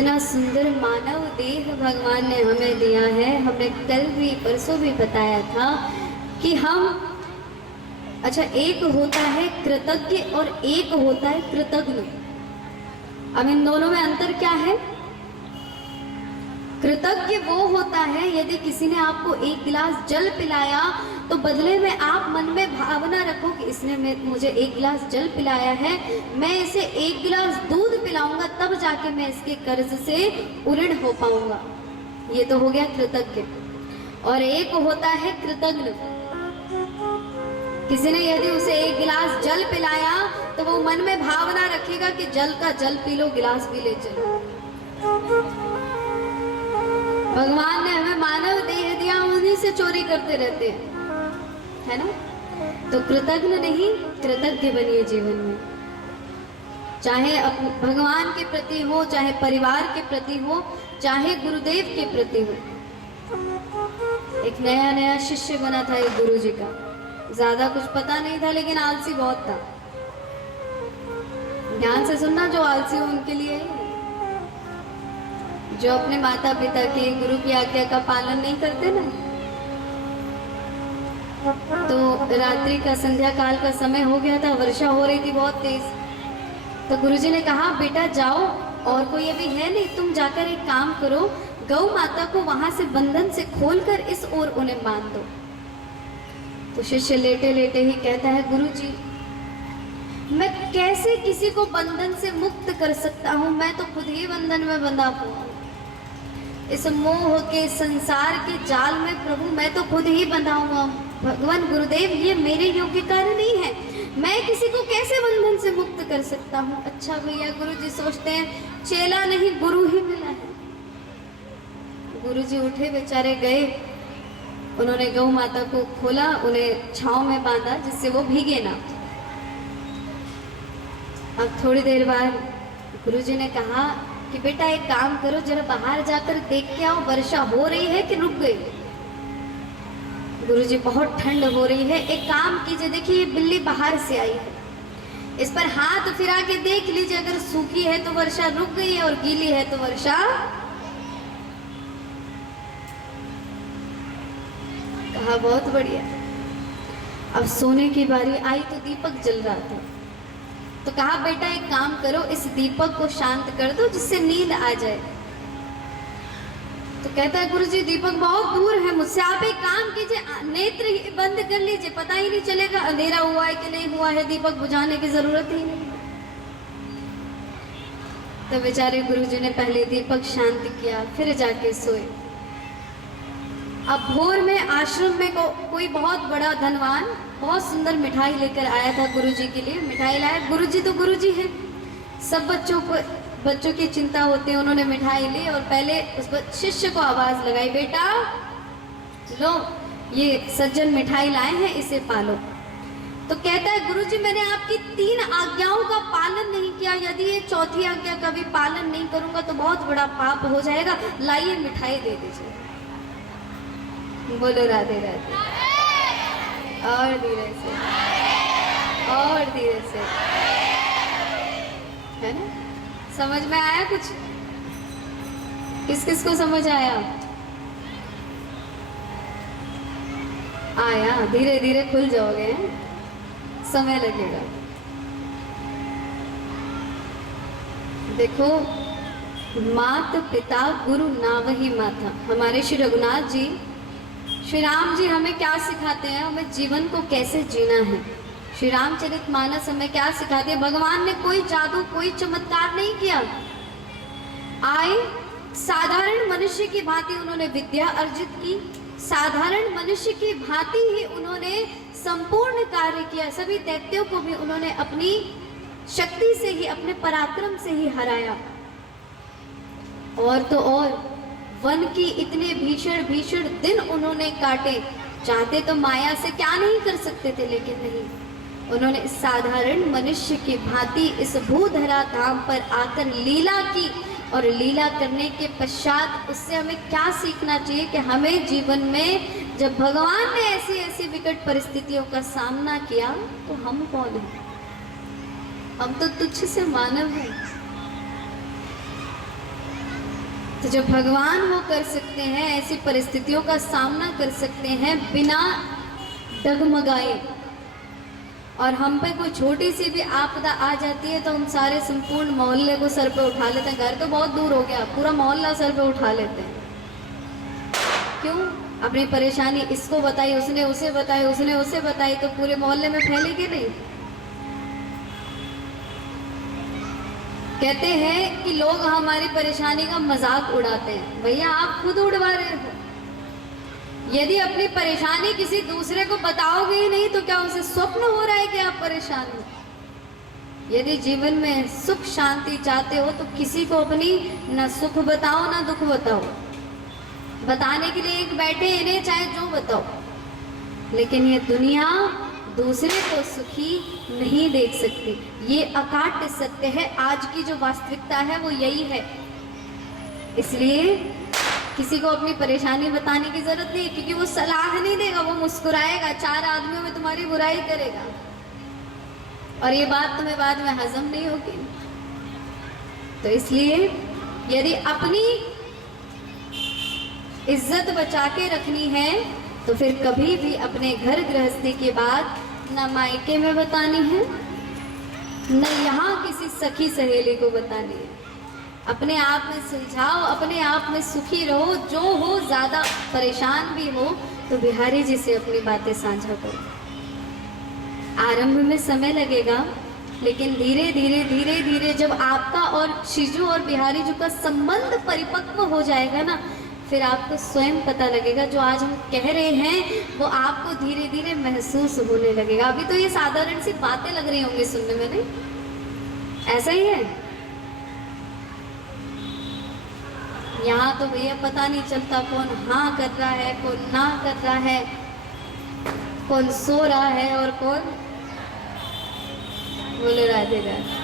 इतना सुंदर मानव देह भगवान ने हमें दिया है। हमने कल भी परसों भी बताया था कि हम अच्छा, एक होता है कृतज्ञ और एक होता है कृतज्ञ। अब इन दोनों में अंतर क्या है? कृतज्ञ वो होता है यदि किसी ने आपको एक गिलास जल पिलाया तो बदले में आप मन में भावना रखो कि इसने मुझे एक गिलास जल पिलाया है, मैं इसे एक गिलास दूध पिलाऊंगा तब जाके मैं इसके कर्ज से उऋण हो पाऊंगा। ये तो हो गया कृतज्ञ। और एक होता है कृतज्ञ। किसी ने यदि उसे एक गिलास जल पिलाया तो वो मन में भावना रखेगा कि जल का जल पी लो, गिलास भी ले चलो। भगवान ने हमें मानव देह दिया, उन्हीं से चोरी करते रहते हैं, है ना? तो कृतज्ञ नहीं, कृतज्ञ बनिए जीवन में। चाहे भगवान के प्रति हो, चाहे परिवार के प्रति हो, चाहे गुरुदेव के प्रति हो। एक नया नया शिष्य बना था एक गुरु जी का, ज्यादा कुछ पता नहीं था लेकिन आलसी बहुत था। ध्यान से सुनना, जो आलसी हो उनके लिए ही, जो अपने माता पिता की गुरु की आज्ञा का पालन नहीं करते ना। तो रात्रि का संध्या काल का समय हो गया था, वर्षा हो रही थी बहुत तेज। तो गुरुजी ने कहा बेटा जाओ, और कोई अभी है नहीं, तुम जाकर एक काम करो, गौ माता को वहां से बंधन से खोलकर इस ओर उन्हें बांध दो। तो शिष्य लेटे लेटे ही कहता है गुरुजी मैं कैसे किसी को बंधन से मुक्त कर सकता हूँ, मैं तो खुद ही बंधन में बंधा हुआ। इस मोह के संसार के जाल में प्रभु मैं तो खुद ही बंधा हुआ। भगवान गुरुदेव ये मेरे योग्य कार्य नहीं है, मैं किसी को कैसे बंधन से मुक्त कर सकता हूँ। अच्छा भैया, गुरुजी सोचते हैं चेला नहीं गुरु ही मिला है। गुरुजी उठे, बेचारे गए, उन्होंने गौ माता को खोला, उन्हें छांव में बांधा जिससे वो भीगे ना। अब थोड़ी देर बाद गुरुजी ने कहा कि बेटा एक काम करो, जरा बाहर जाकर देख के आओ, वर्षा हो रही है कि रुक गई। गुरुजी बहुत ठंड हो रही है, एक काम कीजिए, देखिए ये बिल्ली बाहर से आई है, इस पर हाथ फिरा के देख लीजिए, अगर सूखी है तो वर्षा रुक गई है और गीली है तो वर्षा। कहा बहुत बढ़िया। अब सोने की बारी आई तो दीपक जल रहा था, तो कहा बेटा एक काम करो, इस दीपक को शांत कर दो जिससे नींद आ जाए। तो कहता है गुरुजी दीपक बहुत दूर है मुझसे, आप एक काम कीजिए, नेत्र ही बंद कर लीजिए, पता ही नहीं चलेगा अंधेरा हुआ है कि नहीं हुआ है, दीपक बुझाने की जरूरत ही नहीं। तो बेचारे गुरुजी ने पहले दीपक शांत किया, फिर जाके सोए। अब भोर में आश्रम में कोई बहुत बड़ा धनवान बहुत सुंदर मिठाई लेकर आया था गुरुजी के लिए। मिठाई लाया, गुरुजी तो गुरुजी है, सब बच्चों की चिंता होती है। उन्होंने मिठाई ली और पहले उस शिष्य को आवाज लगाई, बेटा लो ये सज्जन मिठाई लाए हैं, इसे पालो। तो कहता है गुरुजी मैंने आपकी 3 आज्ञाओं का पालन नहीं किया, यदि ये चौथी आज्ञा का भी पालन नहीं करूंगा तो बहुत बड़ा पाप हो जाएगा, लाइए मिठाई दे दीजिए। बोलो राधे राधे। और धीरे से, और धीरे से, है ना? समझ में आया कुछ? किस किस को समझ आया? आया, धीरे धीरे खुल जाओगे, समय लगेगा। देखो, मात पिता गुरु नावही माता। हमारे श्री रघुनाथ जी, श्री राम जी हमें क्या सिखाते हैं, हमें जीवन को कैसे जीना है। श्री रामचरितमानस हमें क्या सिखाते हैं? भगवान ने कोई जादू कोई चमत्कार नहीं किया। आए साधारण मनुष्य की भांति उन्होंने विद्या अर्जित की, साधारण मनुष्य की भांति ही उन्होंने संपूर्ण कार्य किया। सभी दैत्यों को भी उन्होंने अपनी शक्ति से ही, अपने पराक्रम से ही हराया। और तो और वन की इतने भीषण भीषण दिन उन्होंने काटे। चाहते तो माया से क्या नहीं कर सकते थे, लेकिन नहीं, उन्होंने इस साधारण मनुष्य की भांति इस भूधरा धाम पर आकर लीला की। और लीला करने के पश्चात उससे हमें क्या सीखना चाहिए कि हमें जीवन में जब भगवान ने ऐसी ऐसी विकट परिस्थितियों का सामना किया तो हम कौन हैं? हम तो तुच्छ से मानव हैं। तो जब भगवान वो कर सकते हैं, ऐसी परिस्थितियों का सामना कर सकते हैं बिना डगमगाए, और हम पे कोई छोटी सी भी आपदा आ जाती है तो हम सारे संपूर्ण मोहल्ले को सर पे उठा लेते हैं। घर तो बहुत दूर हो गया, पूरा मोहल्ला सर पे उठा लेते हैं। क्यों? अपनी परेशानी इसको बताई, उसने उसे बताई, उसने उसे बताई, तो पूरे मोहल्ले में फैलेगी नहीं। कहते हैं कि लोग हमारी परेशानी का मजाक उड़ाते हैं। भैया आप खुद उड़वा रहे हो। यदि अपनी परेशानी किसी दूसरे को बताओगे ही नहीं तो क्या उसे स्वप्न हो रहा है कि आप परेशान हो? यदि जीवन में सुख शांति चाहते हो तो किसी को अपनी ना सुख बताओ ना दुख बताओ। बताने के लिए एक बैठे इन्हें चाहे जो बताओ, लेकिन ये दुनिया दूसरे को सुखी नहीं देख सकती। ये अकाट्य सत्य है। आज की जो वास्तविकता है वो यही है। इसलिए किसी को अपनी परेशानी बताने की जरूरत नहीं, क्योंकि वो सलाह नहीं देगा, वो मुस्कुराएगा, चार आदमियों में तुम्हारी बुराई करेगा, और ये बात तुम्हें बाद में हजम नहीं होगी। तो इसलिए यदि अपनी इज्जत बचा के रखनी है तो फिर कभी भी अपने घर गृहस्थी की बात न मायके में बतानी है, न यहाँ किसी सखी सहेली को बतानी है। अपने आप में सुलझाओ, अपने आप में सुखी रहो। जो हो, ज़्यादा परेशान भी हो तो बिहारी जी से अपनी बातें साझा करो। आरंभ में समय लगेगा, लेकिन धीरे धीरे धीरे धीरे जब आपका और शिजू और बिहारी जी का संबंध परिपक्व हो जाएगा ना, फिर आपको स्वयं पता लगेगा जो आज हम कह रहे हैं वो आपको धीरे धीरे महसूस होने लगेगा। अभी तो ये साधारण सी बातें लग रही होंगी सुनने में, नहीं ऐसा ही है? यहाँ तो भैया पता नहीं चलता कौन हाँ कर रहा है, कौन ना कर रहा है, कौन सो रहा है और कौन बोले राधे राधे।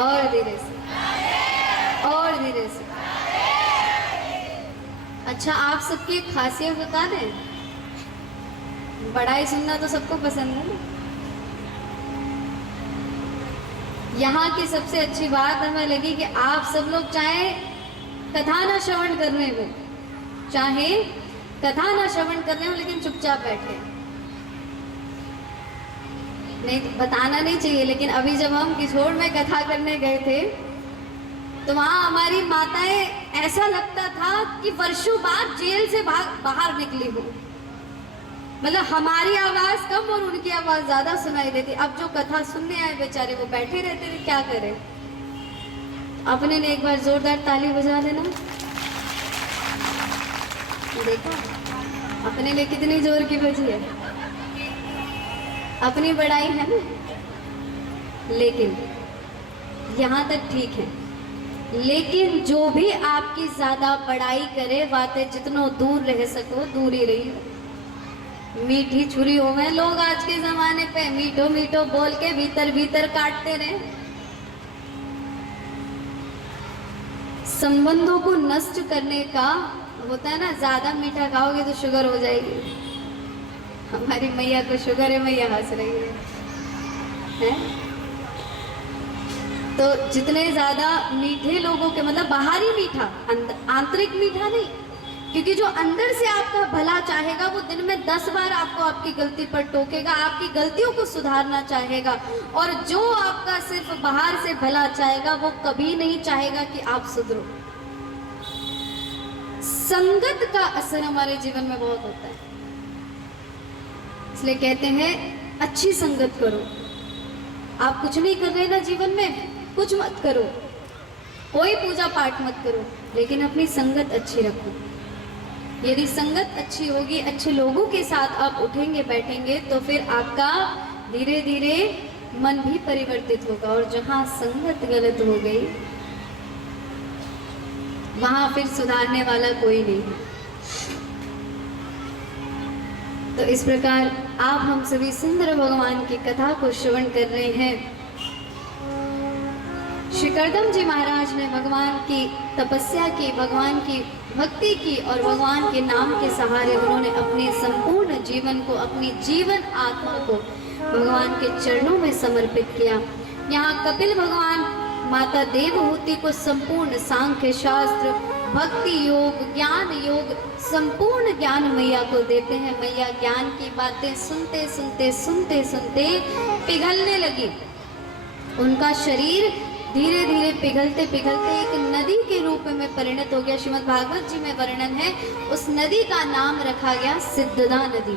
और धीरे से, और धीरे से। अच्छा, आप सबकी एक खासियत बता दें। बड़ाई सुनना तो सबको पसंद है ना। यहाँ की सबसे अच्छी बात हमें लगी कि आप सब लोग चाहे कथा ना श्रवण करने हो, चाहे कथा ना श्रवण करने हो, लेकिन चुपचाप बैठे। नहीं तो बताना नहीं चाहिए, लेकिन अभी जब हम किशोर में कथा करने गए थे तो वहाँ हमारी माताएं, ऐसा लगता था कि वर्षों बाद जेल से बाहर निकली हो। मतलब हमारी आवाज कम और उनकी आवाज ज्यादा सुनाई देती। अब जो कथा सुनने आए बेचारे वो बैठे रहते थे, क्या करें। अपने ने एक बार जोरदार ताली बजा देना, देखा अपने लिए कितनी जोर की बजी है। अपनी बड़ाई है ना, लेकिन यहाँ तक ठीक है। लेकिन जो भी आपकी ज्यादा बड़ाई करे, बातें जितनों दूर रह सको दूर ही रही। मीठी छुरी हो में लोग आज के जमाने पे मीठो मीठो बोल के भीतर भीतर काटते रहे। संबंधों को नष्ट करने का होता है ना, ज्यादा मीठा खाओगे तो शुगर हो जाएगी। हमारी मैया को शुगर है, मैया हंस रही है? तो जितने ज्यादा मीठे लोगों के, मतलब बाहरी मीठा, आंतरिक मीठा नहीं, क्योंकि जो अंदर से आपका भला चाहेगा वो दिन में 10 बार आपको आपकी गलती पर टोकेगा, आपकी गलतियों को सुधारना चाहेगा। और जो आपका सिर्फ बाहर से भला चाहेगा वो कभी नहीं चाहेगा कि आप सुधरो। संगत का असर हमारे जीवन में बहुत होता है, इसलिए कहते हैं अच्छी संगत करो। आप कुछ नहीं कर रहे ना जीवन में, कुछ मत करो, कोई पूजा पाठ मत करो, लेकिन अपनी संगत अच्छी रखो। यदि संगत अच्छी होगी, अच्छे लोगों के साथ आप उठेंगे बैठेंगे, तो फिर आपका धीरे धीरे मन भी परिवर्तित होगा। और जहाँ संगत गलत हो गई वहाँ फिर सुधारने वाला कोई नहीं है। तो इस प्रकार आप हम सभी सुंदर भगवान की कथा को श्रवण कर रहे हैं। श्री करदम जी महाराज ने भगवान की तपस्या की, भगवान की भक्ति की, और भगवान के नाम के सहारे उन्होंने अपने संपूर्ण जीवन को, अपनी जीवन आत्मा को भगवान के चरणों में समर्पित किया। यहाँ कपिल भगवान माता देवहूति को संपूर्ण सांख्य शास्त्र, भक्ति योग, ज्ञान योग, संपूर्ण ज्ञान मैया को देते हैं। मैया ज्ञान की बातें सुनते सुनते सुनते सुनते पिघलने लगी। उनका शरीर धीरे धीरे पिघलते पिघलते एक नदी के रूप में परिणत हो गया। श्रीमद् भागवत जी में वर्णन है, उस नदी का नाम रखा गया सिद्धदा नदी।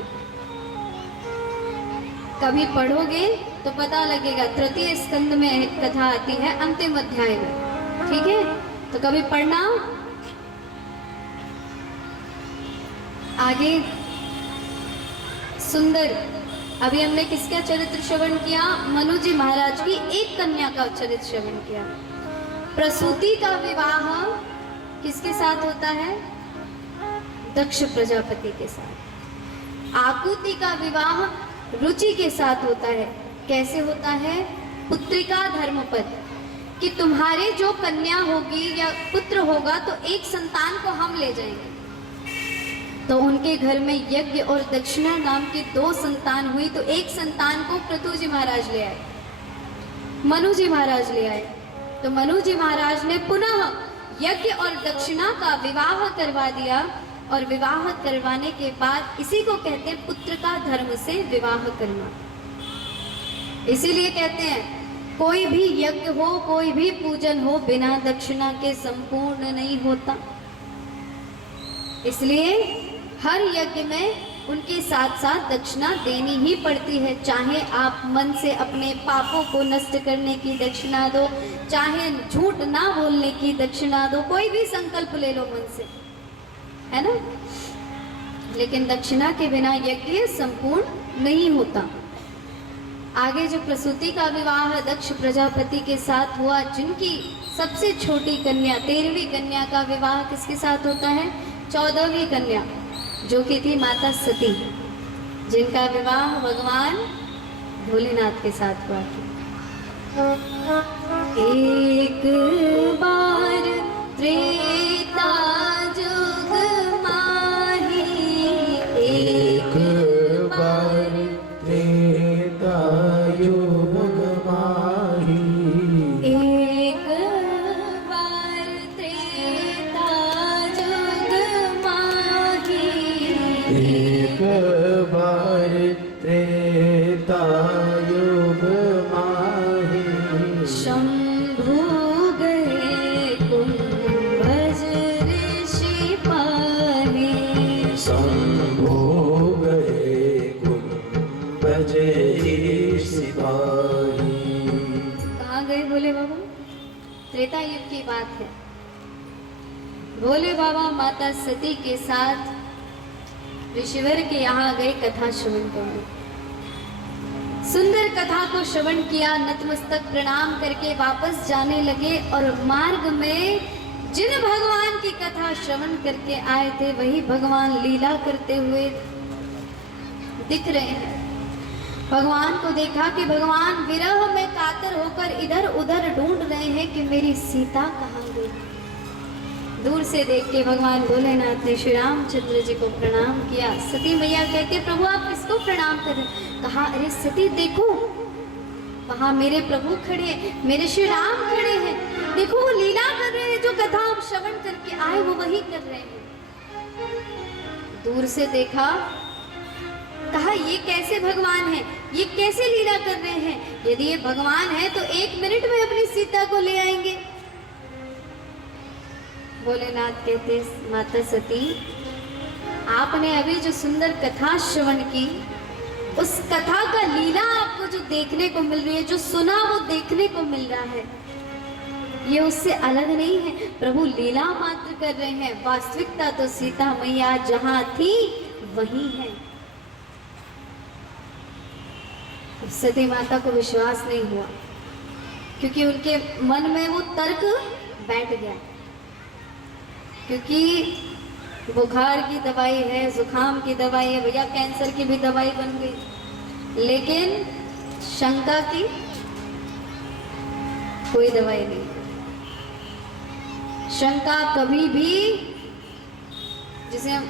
कभी पढ़ोगे तो पता लगेगा, तृतीय स्कंद में एक कथा आती है, अंतिम अध्याय में, ठीक है? तो कभी पढ़ना। आगे सुंदर, अभी हमने किसका चरित्र श्रवण किया? मनु जी महाराज की एक कन्या का चरित्र श्रवण किया। प्रसूति का विवाह किसके साथ होता है? दक्ष प्रजापति के साथ। आकुति का विवाह रुचि के साथ होता है। कैसे होता है? पुत्रिका धर्मपद, कि तुम्हारे जो कन्या होगी या पुत्र होगा तो एक संतान को हम ले जाएंगे। तो उनके घर में यज्ञ और दक्षिणा नाम की 2 संतान हुई। तो एक संतान को पृथु जी महाराज ले आए, मनु जी महाराज ले आए। तो मनु जी महाराज ने पुनः यज्ञ और दक्षिणा का विवाह करवा दिया, और विवाह करवाने के बाद इसी को कहते हैं पुत्र का धर्म से विवाह करना। इसीलिए कहते हैं कोई भी यज्ञ हो, कोई भी पूजन हो, बिना दक्षिणा के संपूर्ण नहीं होता। इसलिए हर यज्ञ में उनके साथ साथ दक्षिणा देनी ही पड़ती है। चाहे आप मन से अपने पापों को नष्ट करने की दक्षिणा दो, चाहे झूठ ना बोलने की दक्षिणा दो, कोई भी संकल्प ले लो मन से, है ना? लेकिन दक्षिणा के बिना यज्ञ संपूर्ण नहीं होता। आगे जो प्रसूति का विवाह दक्ष प्रजापति के साथ हुआ, जिनकी सबसे छोटी कन्या 13वीं कन्या का विवाह किसके साथ होता है? 14वीं कन्या, जो कि थी माता सती, जिनका विवाह भगवान भोलेनाथ के साथ हुआ था। एक बार त्रेता जुग माही, एक बार त्रेता युग माही, एक बार त्रेता जुग माही, एक बार त्रेता युग माही। शंभु गए कुंभज ऋषि पाहे, शंभु गए कुंभज ऋषि पाहे। कहाँ गए भोले बाबा? त्रेता युग की बात है। भोले बाबा माता सती के साथ ऋषिवर के यहाँ गए कथा श्रवण करने। सुंदर कथा को श्रवण किया, नतमस्तक प्रणाम करके वापस जाने लगे, और मार्ग में जिन भगवान की कथा श्रवण करके आए थे वही भगवान लीला करते हुए दिख रहे हैं। भगवान को देखा कि भगवान विरह में कातर होकर इधर उधर ढूंढ रहे हैं कि मेरी सीता कहाँ गई। दूर से देख के भगवान भोलेनाथ ने श्री रामचंद्र जी को प्रणाम किया। सती मैया कहते, प्रभु आप किसको प्रणाम कर रहे हैं? कहा, अरे सती देखो, वहां मेरे प्रभु खड़े हैं, मेरे श्री राम खड़े हैं, देखो वो लीला कर रहे हैं, जो कथा हम श्रवण करके आए वो वही कर रहे हैं। दूर से देखा, कहा ये कैसे भगवान है, ये कैसे लीला कर रहे हैं? यदि ये भगवान है तो 1 मिनट में अपनी सीता को ले आएंगे। भोलेनाथ कहते, माता सती आपने अभी जो सुंदर कथा श्रवण की, उस कथा का लीला आपको जो देखने को मिल रही है, जो सुना वो देखने को मिल रहा है, ये उससे अलग नहीं है। प्रभु लीला मात्र कर रहे हैं। वास्तविकता तो सीता मैया जहां थी वही है। सती माता को विश्वास नहीं हुआ, क्योंकि उनके मन में वो तर्क बैठ गया। क्योंकि बुखार की दवाई है, जुकाम की दवाई है, भैया कैंसर की भी दवाई बन गई, लेकिन शंका की कोई दवाई नहीं। शंका कभी भी, जिसे हम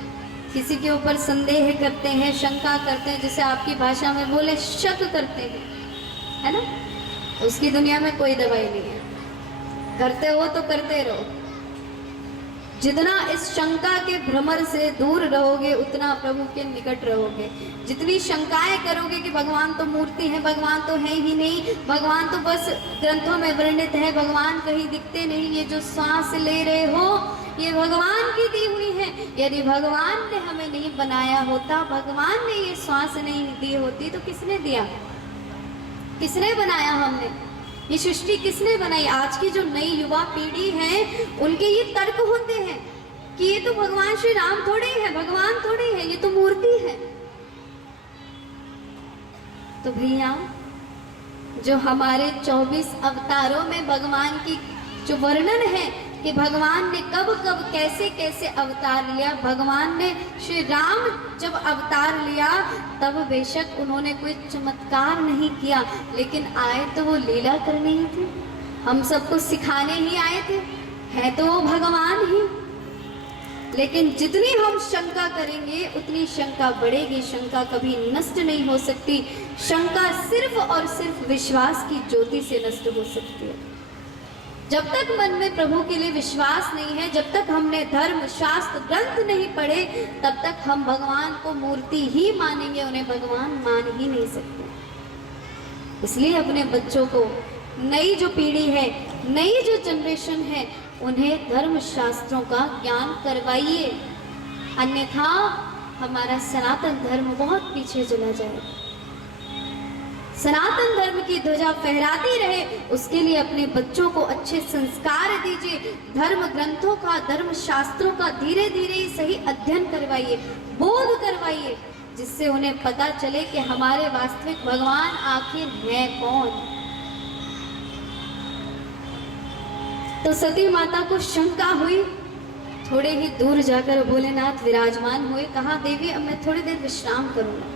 किसी के ऊपर संदेह करते हैं, शंका करते हैं, जिसे आपकी भाषा में बोले शक करते हैं, है ना, उसकी दुनिया में कोई दवाई नहीं है। करते हो तो करते रहो। जितना इस शंका के भ्रमर से दूर रहोगे उतना प्रभु के निकट रहोगे। जितनी शंकाएं करोगे कि भगवान तो मूर्ति है, भगवान तो है ही नहीं, भगवान तो बस ग्रंथों में वर्णित है, भगवान कहीं दिखते नहीं, ये जो सांस ले रहे हो ये भगवान की दी हुई है। यदि भगवान ने हमें नहीं बनाया होता, भगवान ने ये सांस नहीं दी होती तो किसने दिया? किसने बनाया? हमने। ये सृष्टि किसने बनाई? आज की जो नई युवा पीढ़ी है उनके ये तर्क होते हैं कि ये तो भगवान श्री राम थोड़े ही है, भगवान थोड़े है, ये तो मूर्ति है। तो भैया जो हमारे 24 अवतारों में भगवान की जो वर्णन है कि भगवान ने कब कब कैसे कैसे अवतार लिया, भगवान ने श्री राम जब अवतार लिया तब बेशक उन्होंने कोई चमत्कार नहीं किया, लेकिन आए तो वो लीला करने ही थे, हम सबको सिखाने ही आए थे, है तो वो भगवान ही। लेकिन जितनी हम शंका करेंगे उतनी शंका बढ़ेगी, शंका कभी नष्ट नहीं हो सकती। शंका सिर्फ और सिर्फ विश्वास की ज्योति से नष्ट हो सकती है। जब तक मन में प्रभु के लिए विश्वास नहीं है, जब तक हमने धर्म शास्त्र ग्रंथ नहीं पढ़े, तब तक हम भगवान को मूर्ति ही मानेंगे, उन्हें भगवान मान ही नहीं सकते। इसलिए अपने बच्चों को, नई जो पीढ़ी है, नई जो जनरेशन है, उन्हें धर्म शास्त्रों का ज्ञान करवाइए, अन्यथा हमारा सनातन धर्म बहुत पीछे चला जाएगा। सनातन धर्म की ध्वजा फहराती रहे, उसके लिए अपने बच्चों को अच्छे संस्कार दीजिए, धर्म ग्रंथों का, धर्म शास्त्रों का धीरे धीरे सही अध्ययन करवाइए, बोध करवाइए, जिससे उन्हें पता चले कि हमारे वास्तविक भगवान आखिर है कौन। तो सती माता को शंका हुई, थोड़े ही दूर जाकर भोलेनाथ विराजमान हुए, कहा देवी अब मैं थोड़ी देर विश्राम करूंगा।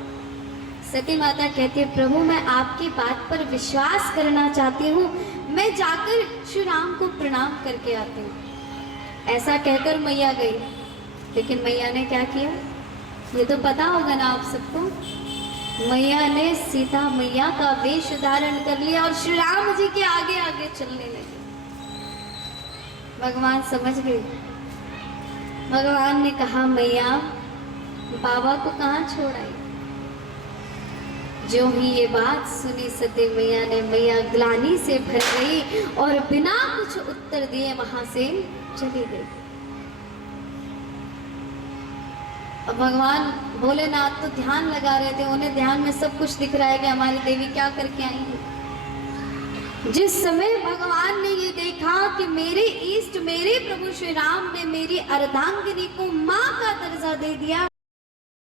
सती माता कहती है प्रभु मैं आपकी बात पर विश्वास करना चाहती हूँ, मैं जाकर श्री राम को प्रणाम करके आती हूँ। ऐसा कहकर मैया गई, लेकिन मैया ने क्या किया ये तो पता होगा ना आप सबको। मैया ने सीता मैया का वेश धारण कर लिया और श्री राम जी के आगे आगे चलने लगी। भगवान समझ गए। भगवान ने कहा मैया बाबा को कहाँ छोड़ आई। जो ही ये बात सुनी सती मैया ने, मैया ग्लानि से भर गई और बिना कुछ उत्तर दिए वहां से चली गई। अब भगवान भोलेनाथ तो ध्यान लगा रहे थे, उन्हें ध्यान में सब कुछ दिख रहा है कि हमारी देवी क्या करके आई है। जिस समय भगवान ने ये देखा कि मेरे इष्ट, मेरे प्रभु श्री राम ने मेरी अर्धांगिनी को मां का दर्जा दे दिया,